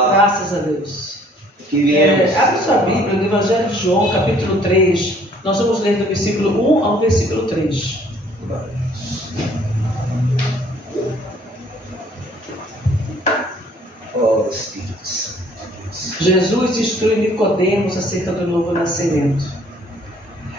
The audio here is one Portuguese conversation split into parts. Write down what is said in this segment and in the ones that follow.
Graças a Deus. Que viemos. Abre sua Bíblia no Evangelho de João, capítulo 3. Nós vamos ler do versículo 1 ao versículo 3. Oh, Espírito Santo. Jesus instrui Nicodemos acerca do novo nascimento.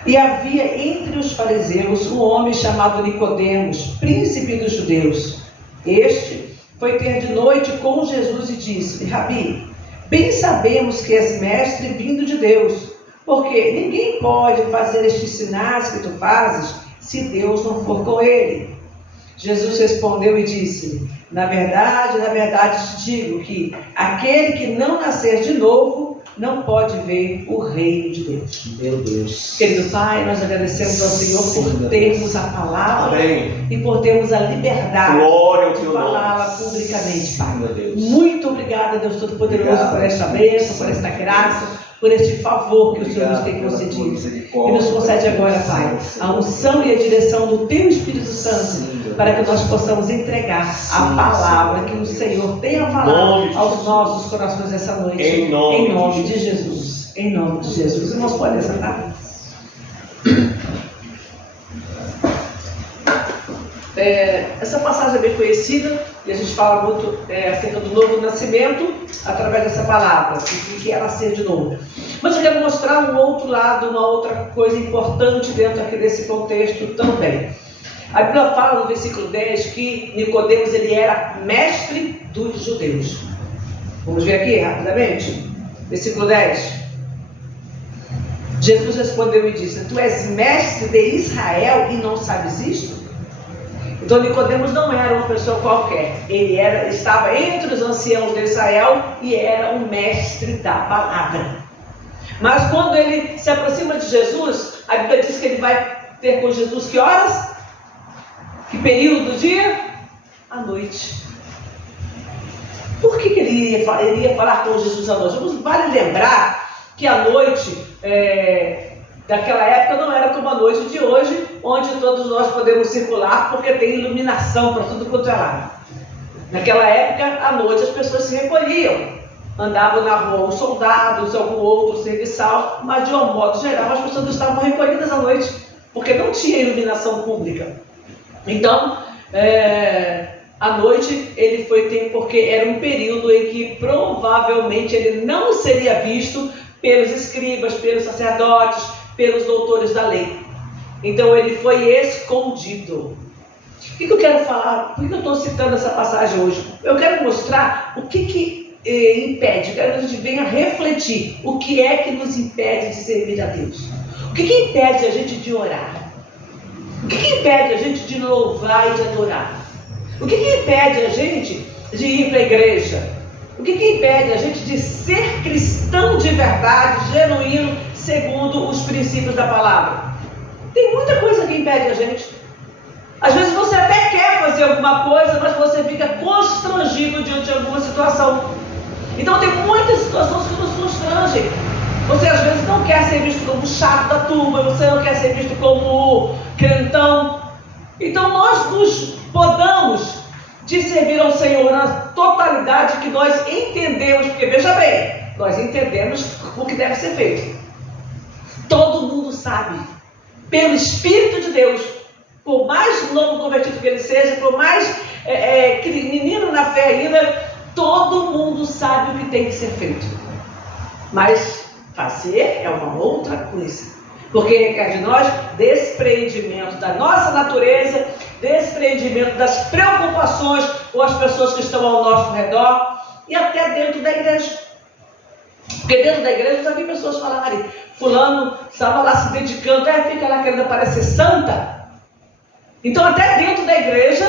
E havia entre os fariseus um homem chamado Nicodemos, príncipe dos judeus. Este foi ter de noite com Jesus e disse-lhe: Rabi, bem sabemos que és mestre vindo de Deus, porque ninguém pode fazer estes sinais que tu fazes se Deus não for com ele. Jesus respondeu e disse-lhe: na verdade te digo que aquele que não nascer de novo não pode ver o reino de Deus. Meu Deus. Querido Pai, nós agradecemos ao Senhor por termos a palavra. Amém. E por termos a liberdade Glória ao de teu falá-la nome. publicamente, Pai. Meu Deus. Muito obrigada, Deus Todo-Poderoso, Obrigado. por esta bênção, por esta graça, por este favor que o Senhor nos Obrigado tem pela tua concedido. misericórdia. E nos concede agora, Pai, a unção e a direção do Teu Espírito Santo, Sim, meu para que Deus. nós possamos entregar Sim, a palavra Senhor. que o Senhor tem a Nome falar de aos Jesus. nossos corações essa noite. Em nome de Jesus. Em nome de Jesus. Irmãos, podem sentar. Essa passagem é bem conhecida e a gente fala muito acerca do novo nascimento através dessa palavra, o que é nascer de novo. Mas eu quero mostrar um outro lado, uma outra coisa importante dentro aqui desse contexto também. A Bíblia fala no versículo 10 que Nicodemos ele era mestre dos judeus. Vamos ver aqui rapidamente. Versículo 10. Jesus respondeu e disse: tu és mestre de Israel e não sabes isto? Então Nicodemos não era uma pessoa qualquer. Ele estava entre os anciãos de Israel e era o mestre da palavra. Mas quando ele se aproxima de Jesus, a Bíblia diz que ele vai ter com Jesus que horas? Que período do dia? À noite. Por que ele iria falar com Jesus à noite? Vale lembrar que a noite daquela época não era como a noite de hoje, onde todos nós podemos circular porque tem iluminação para tudo quanto é lado. Naquela época, à noite, as pessoas se recolhiam. Andavam na rua os soldados, algum outro serviçal, mas de um modo geral as pessoas estavam recolhidas à noite, porque não tinha iluminação pública. Então, à noite ele foi ter, porque era um período em que provavelmente ele não seria visto pelos escribas, pelos sacerdotes, pelos doutores da lei. Então ele foi escondido. O que eu quero falar? Por que eu estou citando essa passagem hoje? Eu quero mostrar o que impede, eu quero que a gente venha refletir o que é que nos impede de servir a Deus. O que impede a gente de orar? O que impede a gente de louvar e de adorar? O que impede a gente de ir para a igreja? O que impede a gente de ser cristão de verdade, genuíno, segundo os princípios da palavra? Tem muita coisa que impede a gente. Às vezes você até quer fazer alguma coisa, mas você fica constrangido diante de alguma situação. Então tem muitas situações que nos constrangem. Você às vezes não quer ser visto como chato da turma, você não quer ser visto como crentão. Então nós nos podamos de servir ao Senhor na totalidade que nós entendemos, porque veja bem, nós entendemos o que deve ser feito. Todo mundo sabe, pelo Espírito de Deus, por mais novo convertido que ele seja, por mais menino na fé ainda, todo mundo sabe o que tem que ser feito. Mas fazer é uma outra coisa. Porque requer de nós despreendimento da nossa natureza, despreendimento das preocupações com as pessoas que estão ao nosso redor e até dentro da igreja. Porque dentro da igreja eu já vi pessoas falarem: fulano estava lá se dedicando, fica lá querendo parecer santa. Então até dentro da igreja,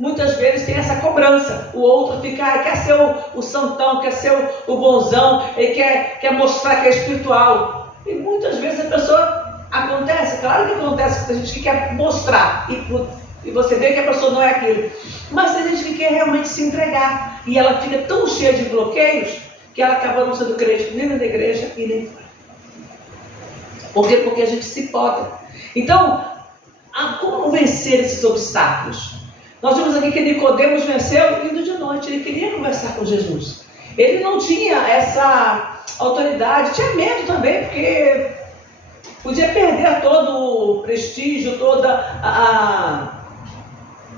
muitas vezes tem essa cobrança. O outro fica, quer ser o santão, quer ser o bonzão, ele quer mostrar que é espiritual. E muitas vezes a pessoa... Acontece, claro que acontece com a gente que quer mostrar e você vê que a pessoa não é aquilo, mas tem gente que quer realmente se entregar e ela fica tão cheia de bloqueios que ela acaba não sendo crente nem na igreja e nem fora. Por quê? Porque a gente se poda. Então, como vencer esses obstáculos? Nós vimos aqui que Nicodemos venceu indo de noite, ele queria conversar com Jesus. Ele não tinha essa autoridade, tinha medo também, porque podia perder todo o prestígio,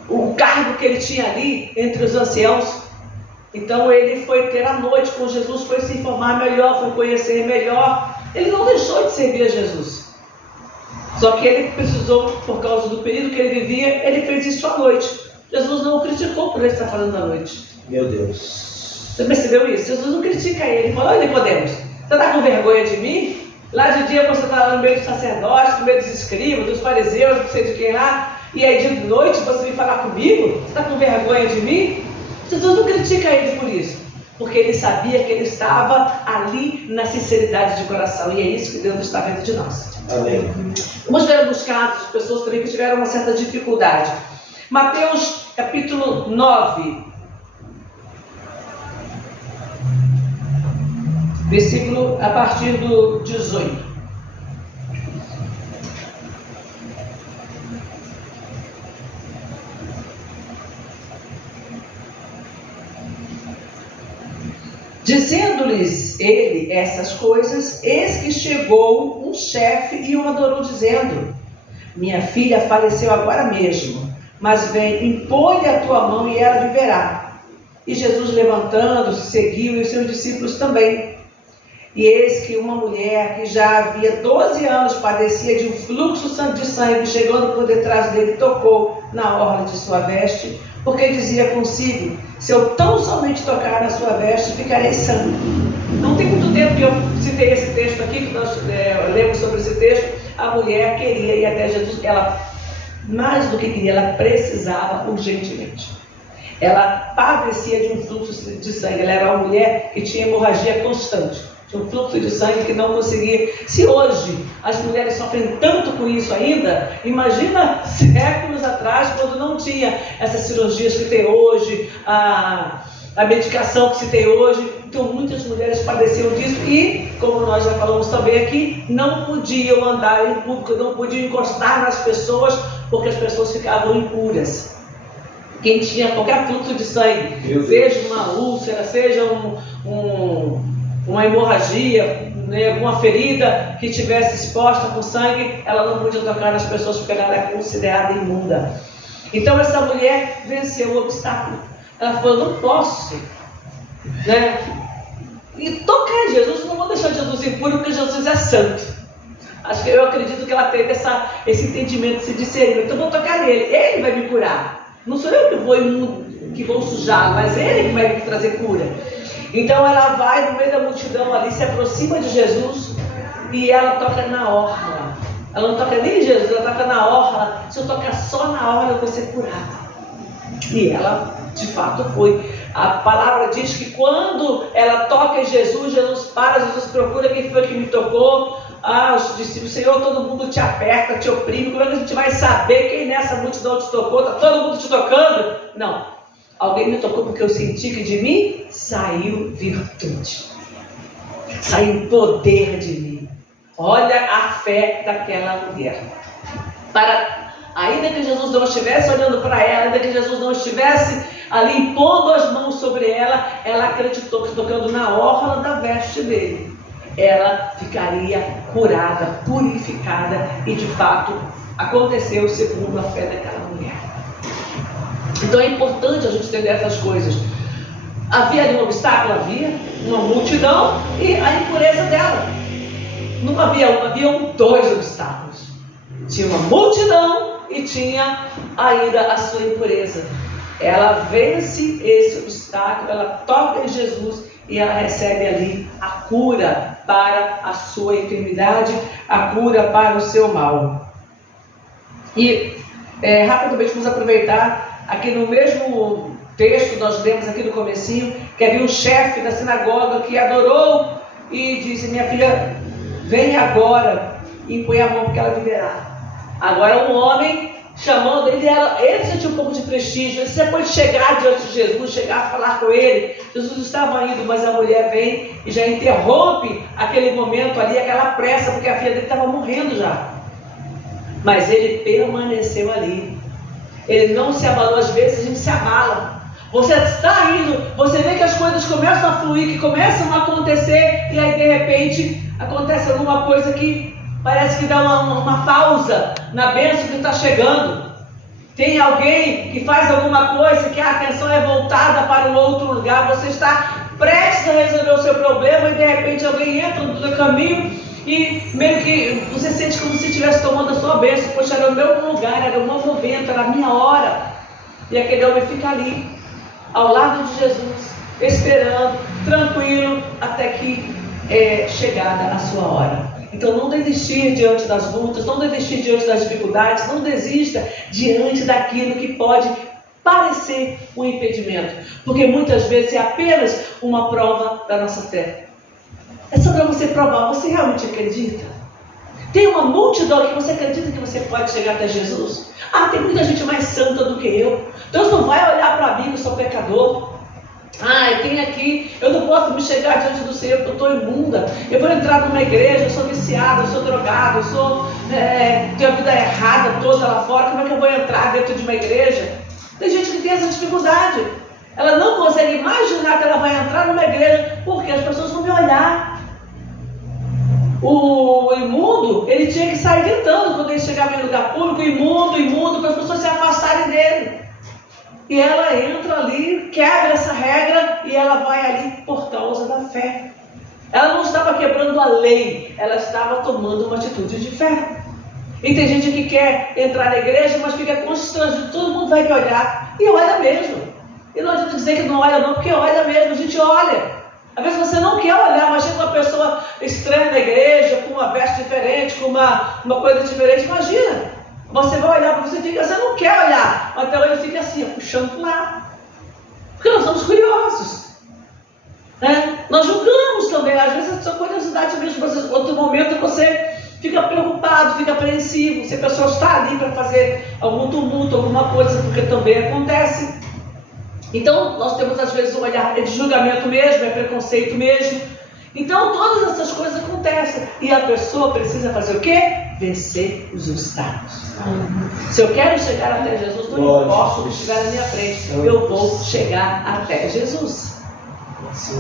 o cargo que ele tinha ali entre os anciãos. Então ele foi ter a noite com Jesus, foi se informar melhor, foi conhecer melhor. Ele não deixou de servir a Jesus. Só que ele precisou, por causa do período que ele vivia, ele fez isso à noite. Jesus não o criticou por ele estar fazendo à noite. Meu Deus. Você percebeu isso? Jesus não critica ele. Ele falou: olha, Nicodemos, você está com vergonha de mim? Lá de dia você está no meio dos sacerdotes, no meio dos escribas, dos fariseus, não sei de quem lá. E aí de noite você vem falar comigo? Você está com vergonha de mim? Jesus não critica ele por isso, porque ele sabia que ele estava ali na sinceridade de coração, e é isso que Deus está vendo de nós. Amém. Vamos ver alguns casos de pessoas também que tiveram uma certa dificuldade. Mateus capítulo 9, versículo a partir do 18. Dizendo-lhes ele essas coisas, eis que chegou um chefe e o adorou, dizendo: minha filha faleceu agora mesmo, mas vem, impõe-lhe a tua mão e ela viverá. E Jesus, levantando-se, seguiu, e os seus discípulos também. E eis que uma mulher que já havia 12 anos padecia de um fluxo de sangue, chegando por detrás dele, tocou na orla de sua veste, porque dizia consigo: se eu tão somente tocar na sua veste, ficarei sã. Não tem muito tempo que eu citei esse texto aqui, que nós lemos sobre esse texto. A mulher queria ir até Jesus, ela, mais do que queria, ela precisava urgentemente. Ela padecia de um fluxo de sangue, ela era uma mulher que tinha hemorragia constante, tinha um fluxo de sangue que não conseguia. Se hoje as mulheres sofrem tanto com isso ainda, imagina séculos atrás, quando não tinha essas cirurgias que tem hoje, a medicação que se tem hoje. Então muitas mulheres padeciam disso e, como nós já falamos também aqui, não podiam andar em público, não podiam encostar nas pessoas, porque as pessoas ficavam impuras. Quem tinha qualquer fluxo de sangue, seja uma úlcera, seja uma hemorragia, né, alguma ferida que tivesse exposta com sangue, ela não podia tocar nas pessoas porque ela era considerada imunda. Então essa mulher venceu o obstáculo. Ela falou: não posso, né? E tocar em Jesus, não vou deixar Jesus impuro, porque Jesus é santo. Eu acredito que ela teve esse entendimento, esse discernimento. Então eu vou tocar nele, ele vai me curar. Não sou eu que vou sujar, mas ele que vai me trazer cura. Então ela vai no meio da multidão ali, se aproxima de Jesus e ela toca na orla. Ela não toca nem em Jesus, ela toca na orla. Se eu tocar só na orla, eu vou ser curada. E ela, de fato, foi. A palavra diz que quando ela toca em Jesus, Jesus para, Jesus procura: quem foi que me tocou? Os discípulos: Senhor, todo mundo te aperta, te oprime, como é que a gente vai saber quem nessa multidão te tocou? Está todo mundo te tocando? Não. Alguém me tocou porque eu senti que de mim saiu virtude, saiu poder de mim. Olha a fé daquela mulher. Ainda que Jesus não estivesse olhando para ela, ainda que Jesus não estivesse ali impondo as mãos sobre ela, ela acreditou que tocando na orla da veste dele, ela ficaria curada, purificada, e de fato aconteceu segundo a fé daquela mulher. Então é importante a gente entender essas coisas. Havia ali um obstáculo? Havia uma multidão e a impureza dela. Não havia um, haviam dois obstáculos. Tinha uma multidão e tinha ainda a sua impureza. Ela vence esse obstáculo, ela toca em Jesus e ela recebe ali a cura para a sua enfermidade, a cura para o seu mal. E rapidamente vamos aproveitar, aqui no mesmo texto nós lemos aqui no comecinho, que havia um chefe da sinagoga que adorou e disse: minha filha, vem agora e põe a mão porque ela viverá. Agora um homem chamando ele já tinha um pouco de prestígio. Você pode chegar diante de Jesus, chegar a falar com ele. Jesus estava indo, mas a mulher vem e já interrompe aquele momento ali, aquela pressa, porque a filha dele estava morrendo já. Mas ele permaneceu ali. Ele não se abalou. Às vezes a gente se abala. Você está indo, você vê que as coisas começam a fluir, que começam a acontecer, e aí de repente acontece alguma coisa que parece que dá uma pausa na bênção que está chegando. Tem alguém que faz alguma coisa, que a atenção é voltada para um outro lugar, você está prestes a resolver o seu problema e de repente alguém entra no seu caminho e meio que você sente como se estivesse tomando a sua bênção. Poxa, era o meu lugar, era o meu momento, era a minha hora. E aquele homem fica ali, ao lado de Jesus, esperando, tranquilo, até que é chegada a sua hora. Então não desistir diante das lutas, não desistir diante das dificuldades, não desista diante daquilo que pode parecer um impedimento, porque muitas vezes é apenas uma prova da nossa fé. É só para você provar, você realmente acredita? Tem uma multidão que você acredita que você pode chegar até Jesus? Ah, tem muita gente mais santa do que eu. Deus não vai olhar para mim que eu sou pecador. Ah, tem aqui, eu não posso me chegar diante do Senhor porque eu estou imunda. Eu vou entrar numa igreja, eu sou viciado, eu sou drogado, tenho a vida errada toda lá fora. Como é que eu vou entrar dentro de uma igreja? Tem gente que tem essa dificuldade. Ela não consegue imaginar que ela vai entrar numa igreja porque as pessoas vão me olhar. O imundo, ele tinha que sair gritando quando ele chegava em lugar público, imundo, para as pessoas se afastarem dele. E ela entra ali, quebra essa regra e ela vai ali por causa da fé. Ela não estava quebrando a lei, ela estava tomando uma atitude de fé. E tem gente que quer entrar na igreja, mas fica constrangido, todo mundo vai me olhar. E olha mesmo. E não adianta dizer que não olha não, porque olha mesmo, a gente olha. Às vezes você não quer olhar, mas chega uma pessoa estranha na igreja, com uma veste diferente, com uma coisa diferente, imagina. Você vai olhar, você não quer olhar, mas até ele fica assim, puxando para lá. Porque nós somos curiosos. Né? Nós julgamos também, às vezes é só curiosidade mesmo, mas em outro momento você fica preocupado, fica apreensivo, se a pessoa está ali para fazer algum tumulto, alguma coisa, porque também acontece. Então nós temos às vezes um olhar de julgamento mesmo, é preconceito mesmo. Então todas essas coisas acontecem e a pessoa precisa fazer o quê? Vencer os obstáculos. Se eu quero chegar até Jesus, não importa o que estiver na minha frente, eu vou chegar até Jesus.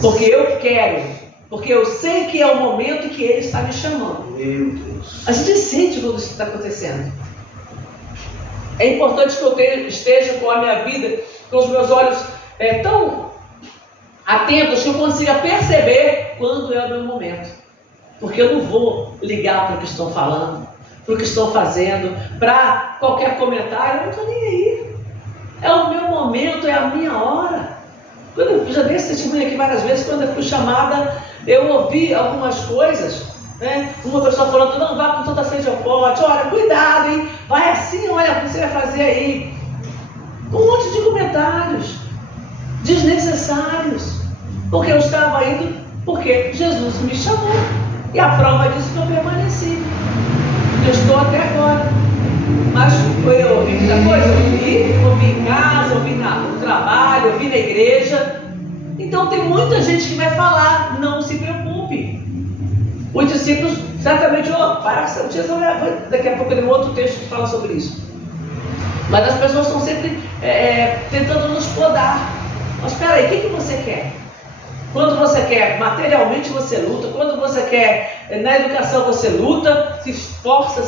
Porque eu quero, porque eu sei que é o momento que Ele está me chamando. Meu Deus. A gente sente quando isso está acontecendo. É importante que eu esteja com a minha vida, com os meus olhos tão atentos, que eu consiga perceber quando é o meu momento. Porque eu não vou ligar para o que estão falando, para o que estão fazendo, para qualquer comentário, eu não estou nem aí. É o meu momento, é a minha hora. Eu já dei esse testemunho aqui várias vezes, quando eu fui chamada, eu ouvi algumas coisas, né? Uma pessoa falando, não vá com tanta sede ao pote, olha, cuidado, hein? Vai assim, olha o que você vai fazer aí. Um monte de comentários desnecessários, porque eu estava indo, porque Jesus me chamou. E a prova disso que eu permaneci. Eu estou até agora. Mas eu ouvi muita coisa, ouvi em casa, ouvi no trabalho, ouvi na igreja. Então tem muita gente que vai falar, não se preocupe. Os discípulos certamente, daqui a pouco tem um outro texto que fala sobre isso. Mas as pessoas estão sempre tentando nos podar. Mas espera aí, o que você quer? Quando você quer materialmente, você luta. Quando você quer na educação, você luta, se esforça,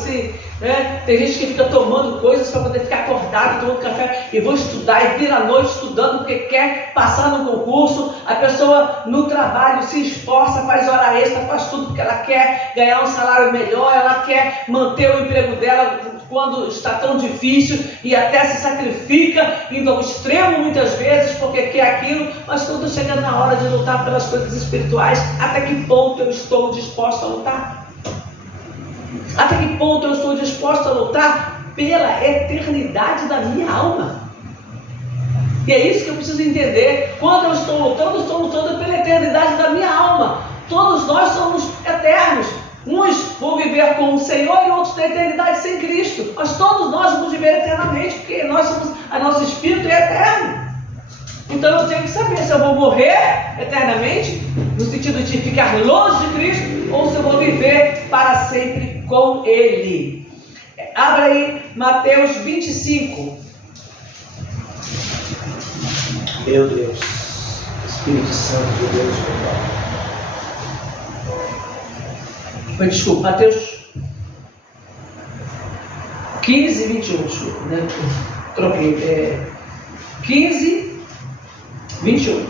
né? Tem gente que fica tomando coisas para poder ficar acordado, tomando café, e vou estudar, e vira a noite estudando porque quer passar no concurso. A pessoa no trabalho se esforça, faz hora extra, faz tudo porque ela quer ganhar um salário melhor, ela quer manter o emprego dela quando está tão difícil, e até se sacrifica, indo ao extremo muitas vezes, porque quer aquilo, mas quando chega na hora de lutar pelas coisas espirituais, até que ponto eu estou disposto a lutar? Até que ponto eu estou disposto a lutar pela eternidade da minha alma? E é isso que eu preciso entender. Quando eu estou lutando pela eternidade da minha alma. Todos nós somos eternos. Uns vão viver com o Senhor e outros na eternidade sem Cristo. Mas todos nós vamos viver eternamente, porque nosso espírito é eterno. Então eu tenho que saber se eu vou morrer eternamente, no sentido de ficar longe de Cristo, ou se eu vou viver para sempre com Ele. Abra aí Mateus 25. Meu Deus. Espírito Santo de Deus, meu Pai. Desculpa, Mateus 15, 21, desculpa, né? Troquei. 15, 21.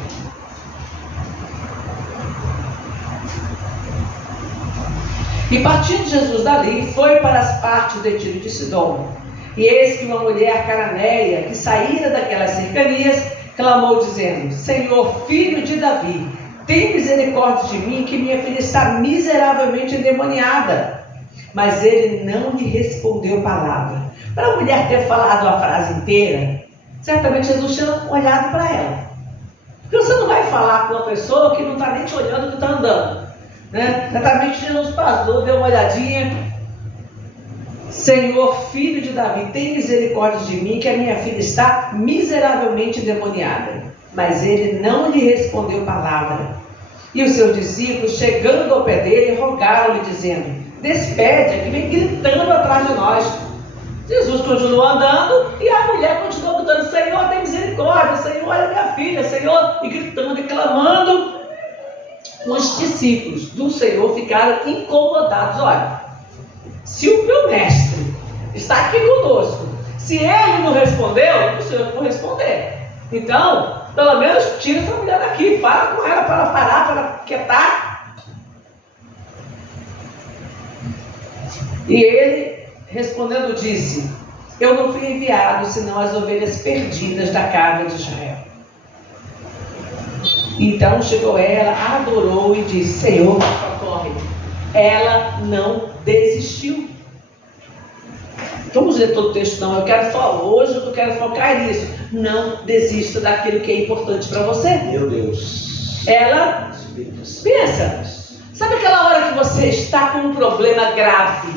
E partindo Jesus dali, foi para as partes de Tiro e de Sidom. E eis que uma mulher cananeia, que saíra daquelas cercanias, clamou dizendo: Senhor, filho de Davi, tem misericórdia de mim, que minha filha está miseravelmente endemoniada. Mas ele não lhe respondeu palavra. Para a mulher ter falado a frase inteira, certamente Jesus tinha olhado para ela. Porque você não vai falar com uma pessoa que não está nem te olhando, que está andando, né? Certamente Jesus passou, deu uma olhadinha. Senhor, filho de Davi, tem misericórdia de mim, que a minha filha está miseravelmente endemoniada. Mas ele não lhe respondeu palavra. E os seus discípulos, chegando ao pé dele, rogaram-lhe, dizendo: despede, que vem gritando atrás de nós. Jesus continuou andando e a mulher continuou gritando: Senhor, tem misericórdia, Senhor, olha minha filha, Senhor, e gritando e clamando. Os discípulos do Senhor ficaram incomodados. Olha, se o meu mestre está aqui conosco, se ele não respondeu, o Senhor não vai responder. Então, pelo menos tira essa mulher daqui, fala com ela para ela parar, para ela quietar. E ele, respondendo, disse: eu não fui enviado senão as ovelhas perdidas da casa de Israel. Então chegou ela, adorou e disse: Senhor, socorre. Ela não desistiu. Vamos ler todo o texto, não. Hoje eu quero focar nisso. Não desista daquilo que é importante para você. Meu Deus. Ela, pensa, sabe aquela hora que você está com um problema grave?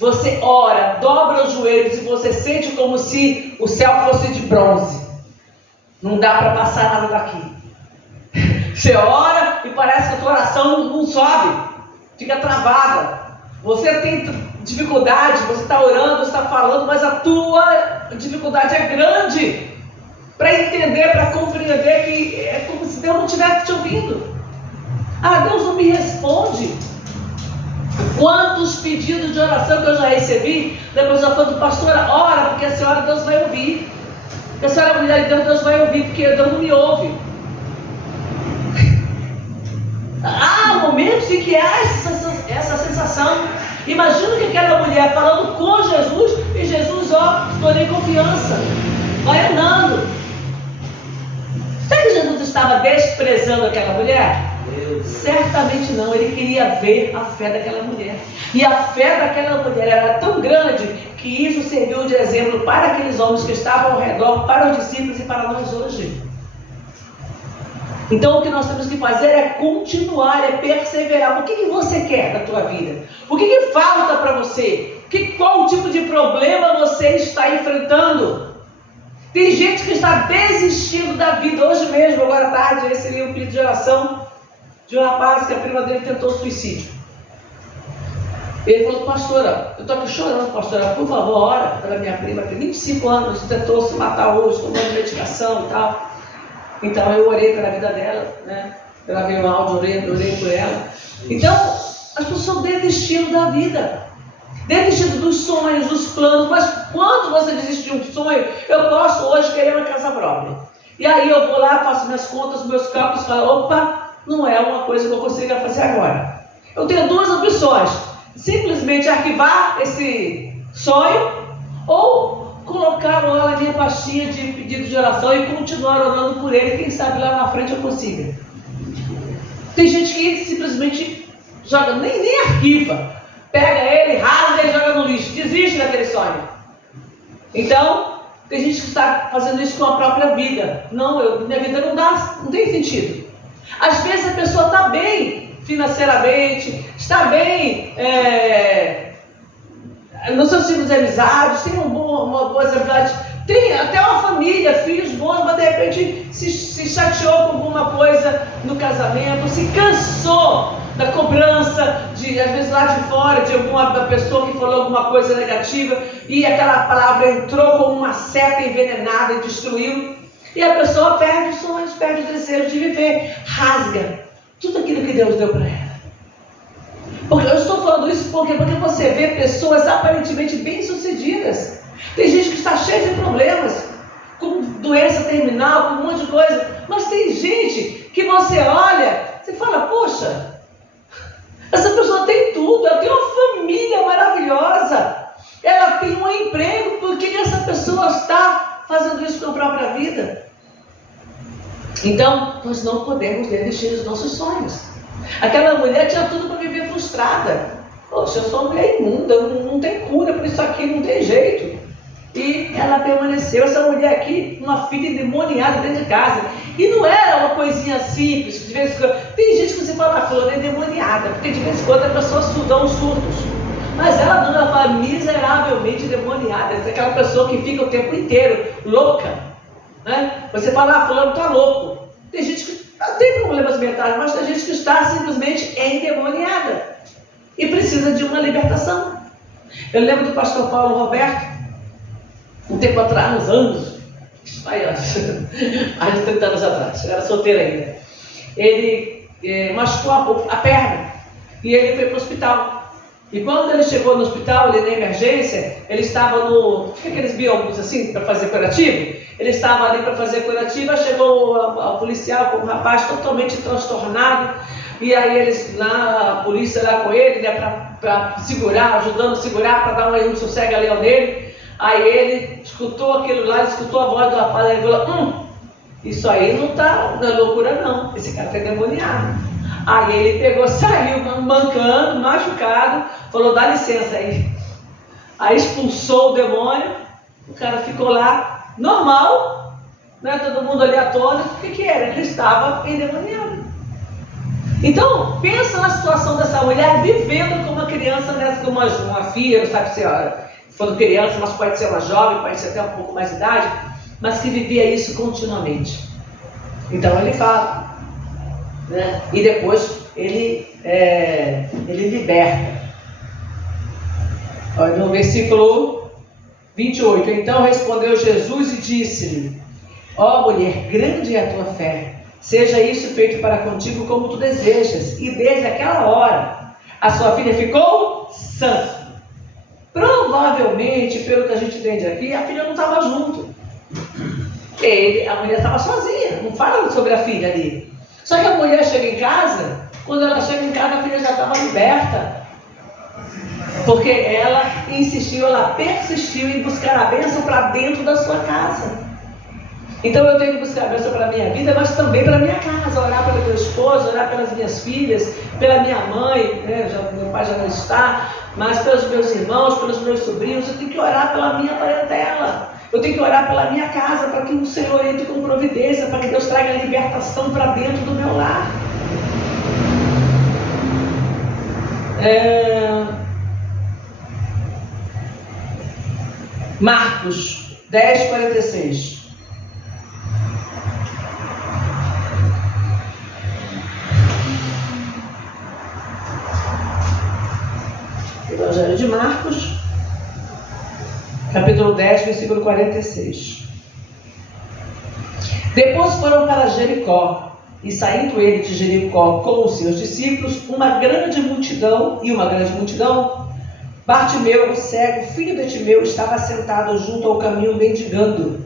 Você ora, dobra os joelhos e você sente como se o céu fosse de bronze. Não dá para passar nada daqui. Você ora e parece que a tua oração não sobe, fica travada. Você tem dificuldade, você está orando, você está falando, mas a tua dificuldade é grande para entender, para compreender que é como se Deus não estivesse te ouvindo. Ah, Deus não me responde. Quantos pedidos de oração que eu já recebi, depois eu falo: pastora, ora, porque a senhora Deus vai ouvir. Porque a senhora é mulher de Deus, Deus vai ouvir, porque Deus não me ouve. Há momentos em que há essa sensação. Imagina que aquela mulher falando com Jesus, e Jesus, estou em confiança, vai andando. Será que Jesus estava desprezando aquela mulher? Certamente não. Ele queria ver a fé daquela mulher. E a fé daquela mulher era tão grande que isso serviu de exemplo para aqueles homens que estavam ao redor, para os discípulos e para nós hoje. Então o que nós temos que fazer é continuar, é perseverar. O que você quer da tua vida? O que falta para você? Qual tipo de problema você está enfrentando? Tem gente que está desistindo da vida. Hoje mesmo, agora à tarde, eu recebi um pedido de oração de um rapaz que a prima dele tentou suicídio. Ele falou: pastora, eu estou aqui chorando, pastora, por favor, ora pela minha prima, tem 25 anos, tentou se matar hoje, tomando medicação e tal. Então eu orei pela vida dela, né? Ela veio um áudio, orei por ela. Então, as pessoas desistindo da vida, desistindo dos sonhos, dos planos. Mas quando você desiste de um sonho, eu posso hoje querer uma casa própria. E aí eu vou lá, faço minhas contas, meus cálculos, falo: opa, não é uma coisa que eu consiga fazer agora. Eu tenho duas opções: simplesmente arquivar esse sonho, ou colocar lá na minha pastinha de pedido de oração e continuar orando por ele. Quem sabe lá na frente eu consiga. Tem gente que simplesmente joga, nem arquiva, pega ele, rasga e joga no lixo, desiste daquele sonho. Então, tem gente que está fazendo isso com a própria vida. Não, minha vida não tem sentido. Às vezes a pessoa está bem financeiramente, está bem nos seus ciclos de amizades, tem uma boa amizade, tem até uma família, filhos bons, mas de repente se chateou com alguma coisa no casamento, se cansou da cobrança, às vezes lá de fora, de alguma pessoa que falou alguma coisa negativa, e aquela palavra entrou como uma seta envenenada e destruiu. E a pessoa perde os sonhos, perde o desejo de viver, rasga tudo aquilo que Deus deu para ela. Porque eu estou falando isso porque você vê pessoas aparentemente bem-sucedidas. Tem gente que está cheia de problemas, com doença terminal, com um monte de coisa. Mas tem gente que você olha, você fala, poxa, essa pessoa tem tudo, ela tem uma família maravilhosa, ela tem um emprego, por que essa pessoa está fazendo isso com a própria vida? Então, nós não podemos desistir dos nossos sonhos. Aquela mulher tinha tudo para viver frustrada. Poxa, eu sou uma mulher imunda, não tem cura para isso aqui, não tem jeito. E ela permaneceu, essa mulher aqui, uma filha endemoniada dentro de casa. E não era uma coisinha simples, de vez em quando. Tem gente que você fala, fulana é endemoniada, porque de vez em quando a pessoa dá uns surtos. Mas ela não estava miseravelmente endemoniada. É aquela pessoa que fica o tempo inteiro louca. Né? Você fala, fulano está louco. Tem gente que tem problemas mentais, mas tem gente que está simplesmente endemoniada e precisa de uma libertação. Eu lembro do pastor Paulo Roberto, um tempo atrás, uns anos, mais de 30 anos atrás, eu era solteiro ainda. Ele machucou a perna e ele foi para o hospital. E quando ele chegou no hospital, ele na emergência, ele estava no... aqueles biônicos assim, para fazer curativo? Ele estava ali para fazer curativa, chegou o policial com um rapaz totalmente transtornado, e aí eles, a polícia lá com ele, né, para segurar, ajudando a segurar, para dar um sossega-leão nele. Aí ele escutou aquilo lá, ele escutou a voz do rapaz, ele falou, isso aí não é loucura não, esse cara está endemoniado. Aí ele pegou, saiu mancando, machucado, falou, dá licença aí. Aí expulsou o demônio, o cara ficou lá, normal, né? Todo mundo ali atônito, o que era? Ele estava endemoniado. Então, pensa na situação dessa mulher vivendo como uma criança, né? Como uma filha, não sabe se for criança, mas pode ser uma jovem, pode ser até um pouco mais de idade, mas que vivia isso continuamente. Então ele fala. Né? E depois ele liberta. Olha, no versículo 28, então respondeu Jesus e disse-lhe, ó mulher, grande é a tua fé, seja isso feito para contigo como tu desejas. E desde aquela hora a sua filha ficou sã. Provavelmente, pelo que a gente entende aqui, a filha não estava junto. A mulher estava sozinha, não fala sobre a filha ali. Só que a mulher chega em casa, quando ela chega em casa, a filha já estava liberta. Porque ela insistiu, ela persistiu em buscar a bênção para dentro da sua casa. Então eu tenho que buscar a bênção para a minha vida, mas também para a minha casa. Orar pelo meu esposo, orar pelas minhas filhas, pela minha mãe, né? Meu pai já não está, mas pelos meus irmãos, pelos meus sobrinhos. Eu tenho que orar pela minha parentela. Eu tenho que orar pela minha casa, para que o Senhor entre com providência, para que Deus traga a libertação para dentro do meu lar. Marcos 10, 46. Evangelho de Marcos, capítulo 10, versículo 46. Depois foram para Jericó, e saindo ele de Jericó com os seus discípulos, uma grande multidão, Bartimeu, o cego, filho de Timeu, estava sentado junto ao caminho mendigando.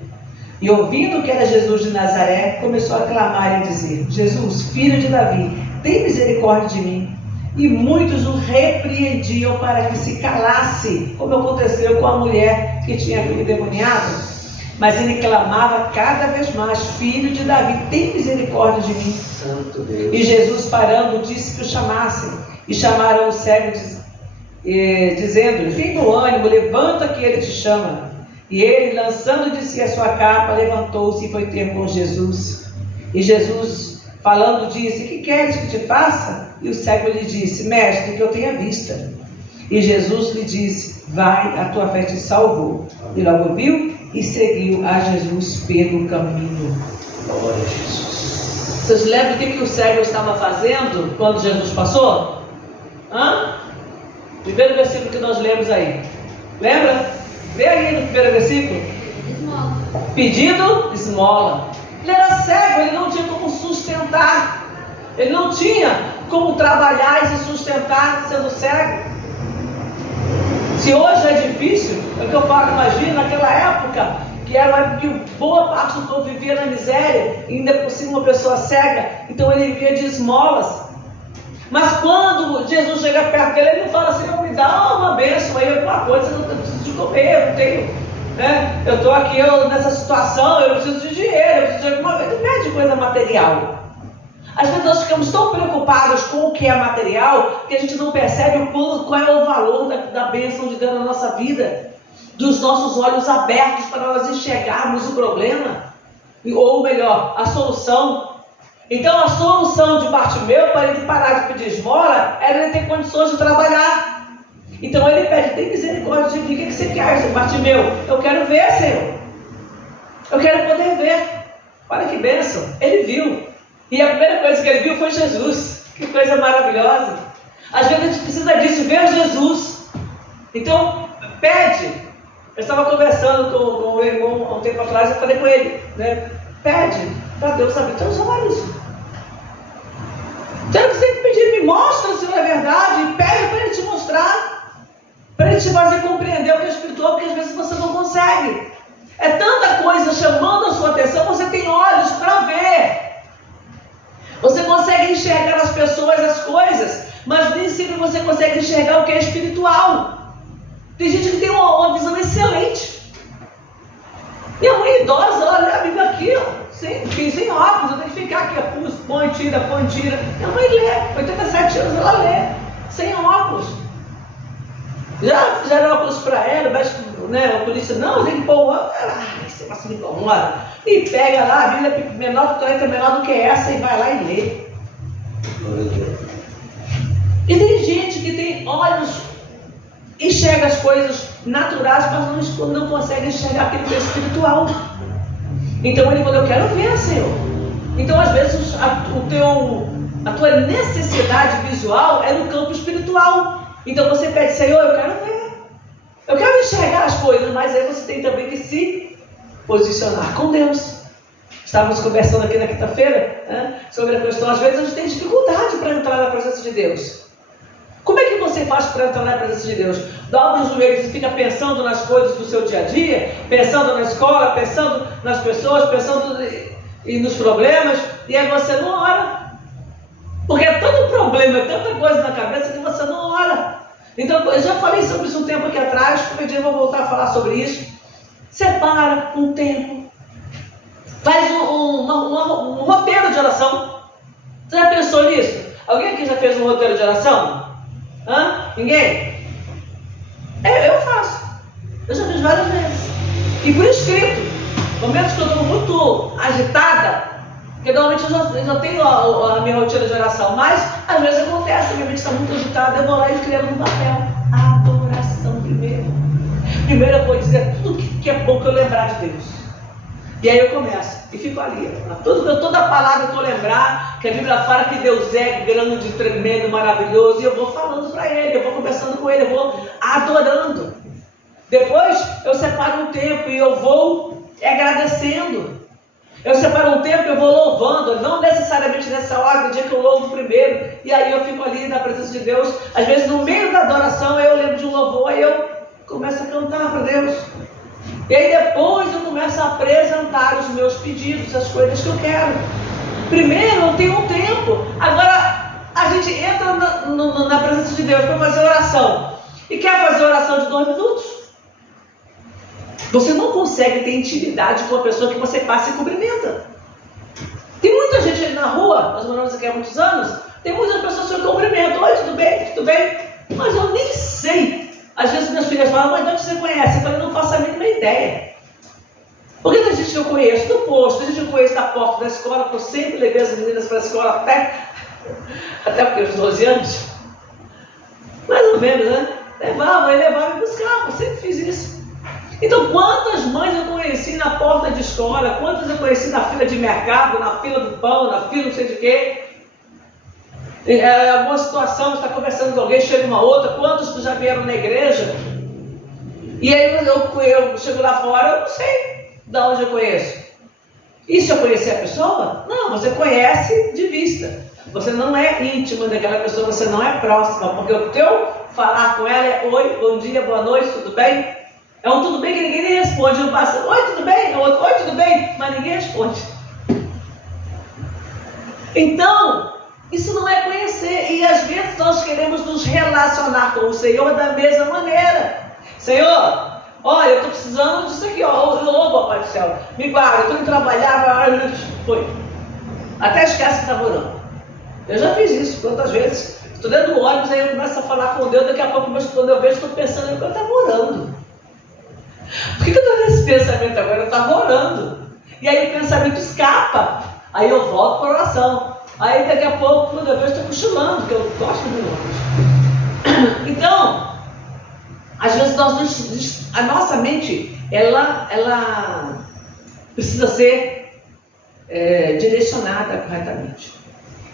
E ouvindo que era Jesus de Nazaré, começou a clamar e dizer, Jesus, filho de Davi, tem misericórdia de mim. E muitos o repreendiam para que se calasse, como aconteceu com a mulher que tinha filho endemoniado. Mas ele clamava cada vez mais, filho de Davi, tem misericórdia de mim. Santo Deus. E Jesus, parando, disse que o chamassem. E chamaram o cego, dizendo-lhe, fica o ânimo, levanta que ele te chama. E ele, lançando de si a sua capa, levantou-se e foi ter com Jesus. E Jesus, falando, disse, que queres que te faça? E o cego lhe disse, mestre, que eu tenha vista. E Jesus lhe disse, vai, a tua fé te salvou. E logo viu e seguiu a Jesus pelo caminho. Glória a Jesus. Vocês lembram o que o cego estava fazendo quando Jesus passou? Primeiro versículo que nós lemos aí. Lembra? Vê aí no primeiro versículo. Esmola. Pedindo esmola. Ele era cego, ele não tinha como sustentar. Ele não tinha como trabalhar e se sustentar sendo cego. Se hoje é difícil, é o que eu falo, imagina, naquela época, que era uma época que boa parte do povo vivia na miséria, e ainda por cima uma pessoa cega, então ele vivia de esmolas. Mas quando Jesus chega perto dele, ele não fala assim, me dá uma bênção aí, alguma coisa, eu preciso de comer, eu não tenho, né? Eu estou aqui nessa situação, eu preciso de dinheiro, eu preciso de alguma coisa, ele não pede coisa material. Às vezes nós ficamos tão preocupados com o que é material, que a gente não percebe qual é o valor da bênção de Deus na nossa vida, dos nossos olhos abertos para nós enxergarmos o problema, ou melhor, a solução. Então a solução de Bartimeu para ele parar de pedir esmola era ele ter condições de trabalhar. Então ele pede, tem misericórdia de mim, o que você quer, Bartimeu? Eu quero ver, Senhor. Eu quero poder ver. Olha que bênção. Ele viu. E a primeira coisa que ele viu foi Jesus. Que coisa maravilhosa. Às vezes a gente precisa disso, ver Jesus. Então pede. Eu estava conversando com o meu irmão há um tempo atrás, eu falei com ele, né? Pede para Deus abrir teus olhos. Então você tem que pedir, me mostra se não é verdade, e pede para ele te mostrar, para ele te fazer compreender o que é espiritual, porque às vezes você não consegue. É tanta coisa chamando a sua atenção, você tem olhos para ver. Você consegue enxergar as pessoas, as coisas, mas nem sempre você consegue enxergar o que é espiritual. Tem gente que tem uma visão excelente. Minha mãe idosa, ela lê a Bíblia aqui, ó. Sem óculos, eu tenho que ficar aqui, põe, tira. Minha mãe lê, 87 anos ela lê, sem óculos. Já fizeram óculos para ela, né, a polícia, não, tem que pôr o óculos. Esse negócio me incomoda. E pega lá, a Bíblia é menor do que essa, e vai lá e lê. E tem gente que tem olhos, enxerga as coisas naturais, mas não consegue enxergar aquilo que é espiritual. Então ele falou, eu quero ver, Senhor. Então às vezes a tua necessidade visual é no campo espiritual. Então você pede, Senhor, eu quero ver. Eu quero enxergar as coisas, mas aí você tem também que se posicionar com Deus. Estávamos conversando aqui na quinta-feira, né, sobre a questão, às vezes a gente tem dificuldade para entrar na presença de Deus. Como é que você faz para entrar na presença de Deus? Dobra os joelhos e fica pensando nas coisas do seu dia a dia, pensando na escola, pensando nas pessoas, pensando nos problemas, e aí você não ora. Porque é tanto problema, é tanta coisa na cabeça que você não ora. Então, eu já falei sobre isso um tempo aqui atrás, qualquer dia eu vou voltar a falar sobre isso. Separa um tempo. Faz um roteiro de oração. Você já pensou nisso? Alguém aqui já fez um roteiro de oração? Ninguém? Eu faço. Eu já fiz várias vezes. E por escrito. Momentos que eu estou muito agitada, porque normalmente eu já tenho a minha rotina de oração, mas às vezes acontece, minha mente está muito agitada, eu vou lá e escrevo no papel. Adoração primeiro. Primeiro eu vou dizer tudo que é bom que eu lembrar de Deus. E aí eu começo, e fico ali. Toda a palavra que eu lembrar, que a Bíblia fala que Deus é grande, tremendo, maravilhoso, e eu vou falando para Ele, eu vou conversando com Ele, eu vou adorando. Depois eu separo um tempo e eu vou agradecendo. Eu separo um tempo e eu vou louvando, não necessariamente nessa hora, no dia que eu louvo primeiro, e aí eu fico ali na presença de Deus. Às vezes no meio da adoração eu lembro de um louvor, aí eu começo a cantar para Deus. E aí depois eu começo a apresentar os meus pedidos, as coisas que eu quero. Primeiro eu tenho um tempo. Agora a gente entra na presença de Deus para fazer oração. E quer fazer oração de 2 minutos? Você não consegue ter intimidade com a pessoa que você passa e cumprimenta. Tem muita gente aí na rua, nós moramos aqui há muitos anos, tem muitas pessoas que eu cumprimento. Oi, tudo bem? Tudo bem? Mas eu nem sei. Às vezes minhas filhas falam, mas de onde você conhece? Eu falei, não faço a mínima ideia. Porque tem gente que eu conheço do posto, tem gente que eu conheço da porta da escola, porque eu sempre levei as meninas para a escola até porque os 12 anos. Mais ou menos, né? Levava e buscava, eu sempre fiz isso. Então, quantas mães eu conheci na porta de escola, quantas eu conheci na fila de mercado, na fila do pão, na fila não sei de quê. Alguma situação, você está conversando com alguém, chega uma outra, quantos já vieram na igreja? E aí eu chego lá fora, eu não sei de onde eu conheço. Isso é conhecer a pessoa? Não, você conhece de vista. Você não é íntimo daquela pessoa, você não é próxima, porque o teu falar com ela é oi, bom dia, boa noite, tudo bem? É um tudo bem que ninguém nem responde. Um passa, oi, tudo bem? Outro, oi, tudo bem? Mas ninguém responde. Então, isso não é conhecer. E às vezes nós queremos nos relacionar com o Senhor da mesma maneira. Senhor, olha, eu estou precisando disso aqui, ó. Ô, papai do céu, me guarda, eu estou indo trabalhar, foi. Até esquece que está orando. Eu já fiz isso quantas vezes. Estou dentro do ônibus, aí eu começo a falar com Deus, daqui a pouco, quando eu vejo, estou pensando, eu estava orando. Por que eu estou nesse pensamento agora? Eu estava orando. E aí o pensamento escapa. Aí eu volto para a oração. Aí daqui a pouco, quando eu vejo, estou cochilando, porque eu gosto do ônibus. Então, às vezes a nossa mente, ela precisa ser direcionada corretamente.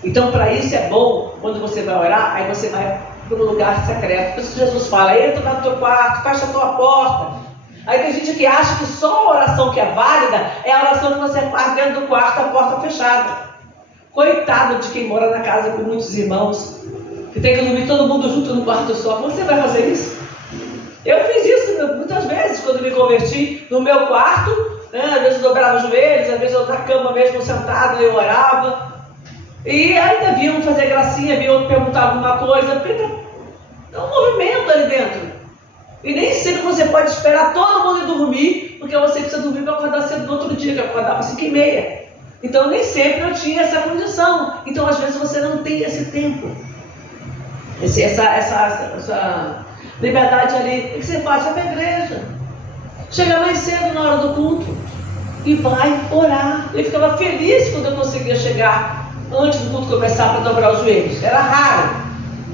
Então, para isso é bom, quando você vai orar, aí você vai para um lugar secreto. Por isso que Jesus fala, entra no teu quarto, fecha a tua porta. Aí tem gente que acha que só a oração que é válida é a oração que você faz dentro do quarto, a porta fechada. Coitado de quem mora na casa com muitos irmãos, que tem que dormir todo mundo junto no quarto só. Como você vai fazer isso? Eu fiz isso muitas vezes, quando me converti no meu quarto, né? Às vezes eu dobrava os joelhos, às vezes eu na cama mesmo sentado, eu orava. E ainda vinham fazer gracinha, vinham perguntar alguma coisa, porque é um movimento ali dentro. E nem sempre você pode esperar todo mundo ir dormir, porque você precisa dormir para acordar cedo no outro dia, que eu acordava às 5h30. Então nem sempre eu tinha essa condição. Então às vezes você não tem esse tempo, essa liberdade ali. O que você faz? Vai para a igreja. Chega mais cedo na hora do culto e vai orar. Eu ficava feliz quando eu conseguia chegar antes do culto começar para dobrar os joelhos. Era raro,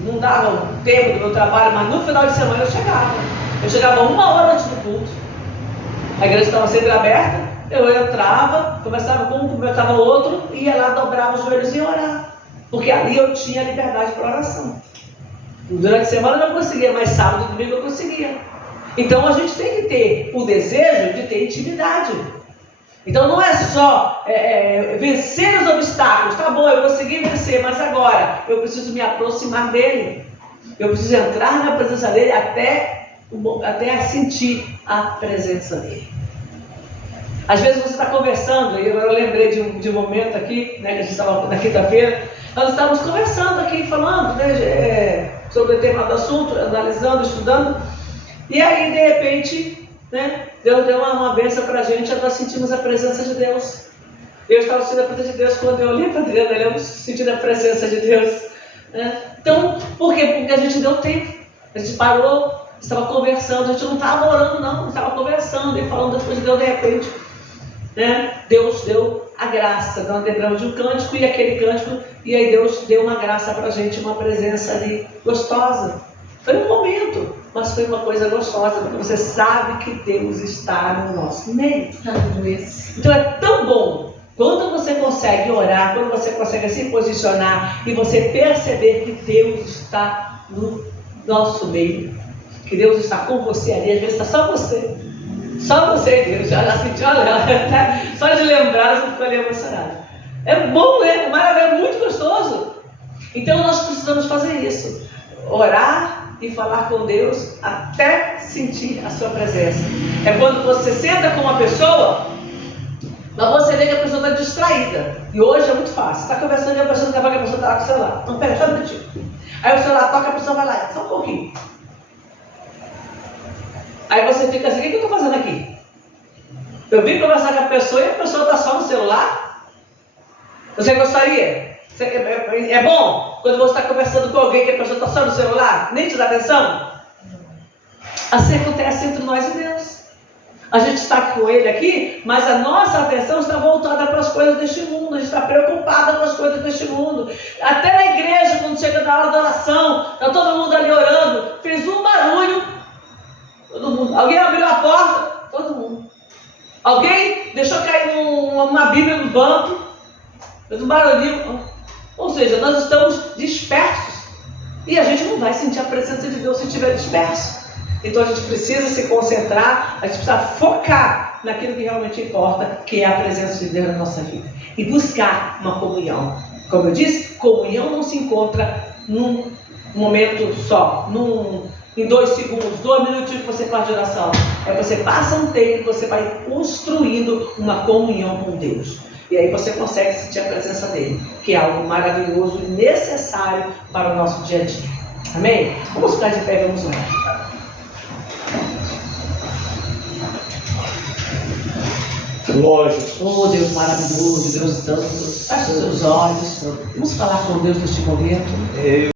não dava o tempo do meu trabalho, mas no final de semana eu chegava. Eu chegava 1 hora antes do culto. A igreja estava sempre aberta, eu entrava, começava com um, começava o outro, ia lá, dobrava os joelhos e ia orar. Porque ali eu tinha liberdade para oração. Durante a semana eu não conseguia, mas sábado e domingo eu conseguia. Então a gente tem que ter o desejo de ter intimidade. Então não é só vencer os obstáculos, tá bom, eu consegui vencer, mas agora eu preciso me aproximar dele. Eu preciso entrar na presença dele até sentir a presença dele. Às vezes você está conversando, e agora eu lembrei de um momento aqui, né, que a gente estava na quinta-feira, nós estávamos conversando aqui, falando, né, sobre determinado assunto, analisando, estudando, e aí de repente, né, Deus deu uma bênção para a gente, nós sentimos a presença de Deus. Eu estava sentindo a presença de Deus quando eu olhei para a Adriana, eu sentindo a presença de Deus. Né? Então, por quê? Porque a gente deu tempo, a gente parou, estava conversando, a gente não estava orando não, estava conversando e falando das coisas de Deus de repente. Né? Deus deu a graça, nós lembramos de um cântico e aquele cântico, e aí Deus deu uma graça para a gente, uma presença ali gostosa. Foi um momento, mas foi uma coisa gostosa, porque você sabe que Deus está no nosso meio. Então é tão bom quando você consegue orar, quando você consegue se posicionar e você perceber que Deus está no nosso meio, que Deus está com você ali, às vezes está só você. Só você, Deus, já senti, olha, só de lembrar eu fico ali emocionado. É bom, né? Maravilha, é muito gostoso. Então nós precisamos fazer isso, orar e falar com Deus até sentir a sua presença. É quando você senta com uma pessoa, mas você vê que a pessoa está distraída. E hoje é muito fácil. Você está conversando e a pessoa daqui a pouco a pessoa está lá com o celular. Não, pera, só um minutinho. Aí o celular toca, a pessoa vai lá, só um pouquinho. Aí você fica assim, o que eu estou fazendo aqui? Eu vim conversar com a pessoa e a pessoa está só no celular? Você gostaria? É bom quando você está conversando com alguém que a pessoa está só no celular? Nem te dá atenção? Assim acontece entre nós e Deus. A gente está com Ele aqui, mas a nossa atenção está voltada para as coisas deste mundo. A gente está preocupada com as coisas deste mundo. Até na igreja, quando chega na hora da oração, está todo mundo ali orando, fez um barulho, todo mundo. Alguém abriu a porta, todo mundo. Alguém deixou cair uma Bíblia no banco, fez um barulhinho. Ou seja, nós estamos dispersos. E a gente não vai sentir a presença de Deus se estiver disperso. Então a gente precisa se concentrar, a gente precisa focar naquilo que realmente importa, que é a presença de Deus na nossa vida. E buscar uma comunhão. Como eu disse, comunhão não se encontra num momento só, em 2 segundos, 2 minutinhos que você faz de oração. Você passa um tempo, você vai construindo uma comunhão com Deus. E aí você consegue sentir a presença dele, que é algo maravilhoso e necessário para o nosso dia a dia. Amém? Vamos ficar de pé e vamos orar. Lógico. Oh Deus maravilhoso, Deus santo, feche os seus olhos. Vamos falar com Deus neste momento.